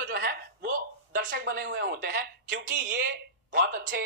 तो जो है वो दर्शक बने हुए होते हैं, क्योंकि ये बहुत अच्छे,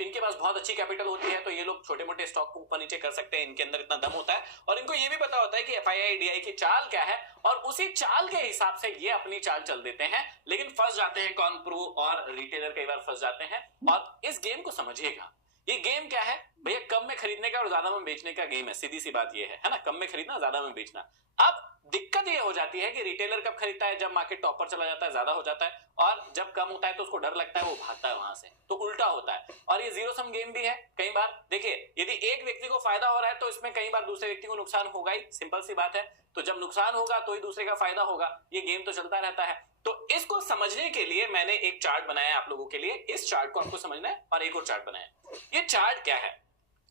इनके पास बहुत अच्छी कैपिटल होती है, तो ये लोग छोटे मोटे स्टॉक को ऊपर नीचे कर सकते हैं, इनके अंदर इतना दम होता है, और इनको ये भी पता होता है कि FII-DI की चाल क्या है, और उसी चाल के हिसाब से ये अपनी चाल चल देते हैं। लेकिन फंस जाते हैं कौन? प्रो और रिटेलर कई बार फंस जाते हैं। और इस गेम को समझिएगा, ये गेम क्या है भैया? कम में खरीदने का और ज्यादा में बेचने का गेम है, सीधी सी बात ये है ना? कम में खरीदना, ज्यादा में बेचना। अब दिक्कत ये हो जाती है कि रिटेलर कब खरीदता है? जब मार्केट टॉप पर चला जाता है, ज्यादा हो जाता है, और जब कम होता है तो उसको डर लगता है, वो भागता है वहां से, तो उल्टा होता है। और ये जीरो सम गेम भी है। कई बार देखिए, यदि एक व्यक्ति को फायदा हो रहा है तो इसमें कई बार दूसरे व्यक्ति को नुकसान होगा ही, सिंपल सी बात है। तो जब नुकसान होगा तो ही दूसरे का फायदा होगा, ये गेम तो चलता रहता है। तो इसको समझने के लिए मैंने एक चार्ट बनाया है आप लोगों के लिए। इस चार्ट को आपको समझना है, और एक और चार्ट बनाया। ये चार्ट क्या है?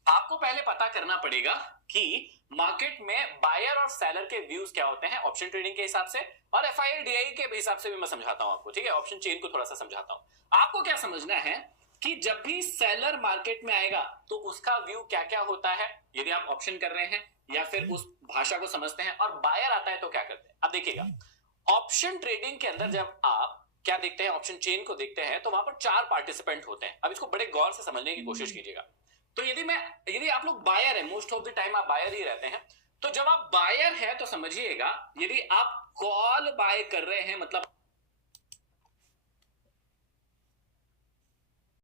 आपको पहले पता करना पड़ेगा कि मार्केट में बायर और सेलर के व्यूज क्या होते हैं ऑप्शन ट्रेडिंग के हिसाब से, और FII-DI के हिसाब से भी मैं समझाता हूं आपको, ठीक है? ऑप्शन चेन को थोड़ा सा समझाता हूं। आपको क्या समझना है कि जब भी सेलर मार्केट में आएगा तो उसका व्यू क्या क्या होता है, यदि आप ऑप्शन कर रहे हैं या फिर उस भाषा को समझते हैं, और बायर आता है तो क्या करते हैं। अब देखिएगा, ऑप्शन ट्रेडिंग के अंदर जब आप क्या देखते हैं, ऑप्शन चेन को देखते हैं, तो वहां पर 4 पार्टिसिपेंट होते हैं। अब इसको बड़े गौर से समझने की कोशिश कीजिएगा। तो यदि आप लोग बायर है, मोस्ट ऑफ द टाइम आप बायर ही रहते हैं, तो जब आप बायर है तो समझिएगा, यदि आप कॉल बाय कर रहे हैं, मतलब